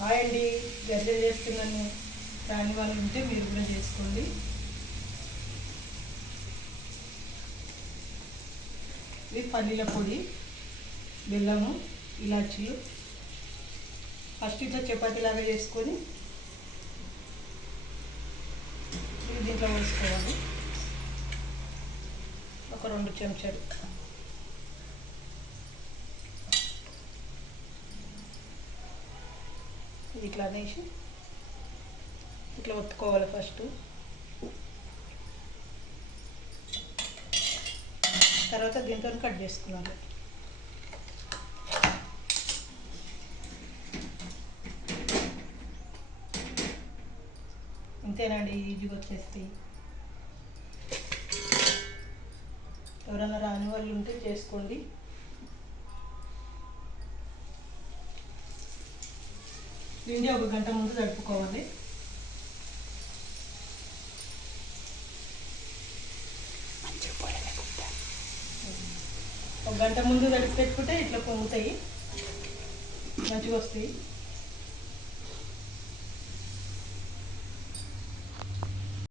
Hi అండి, గద్దెలు చేస్తున్నాను. రాని వాళ్ళు ఉంటే మీరు కూడా చేసుకోండి. ఇది పల్లీల పొడి, బెల్లము, ఇలాచీలు. ఫస్ట్ ఇట్లా చపాతీలాగా చేసుకొని ఇది దీంట్లో వేసుకోవాలి. ఒక 2 చెంచాలు. ఇది ఇట్లా అనేసి ఇట్లా ఒత్తుకోవాలి ఫస్ట్. తర్వాత దీంతో కట్ చేసుకున్నాను. ఇంతేనండి, ఈజీగా వచ్చేస్తాయి. ఎవరైనా రాని వాళ్ళు ఉంటే చేసుకోండి. పిండి 1 గంట ముందు తడుపుకోవాలి. ఒక గంట ముందు తడిపి పెట్టుకుంటే ఇట్లా పొంగుతాయి, మంచిగా వస్తాయి.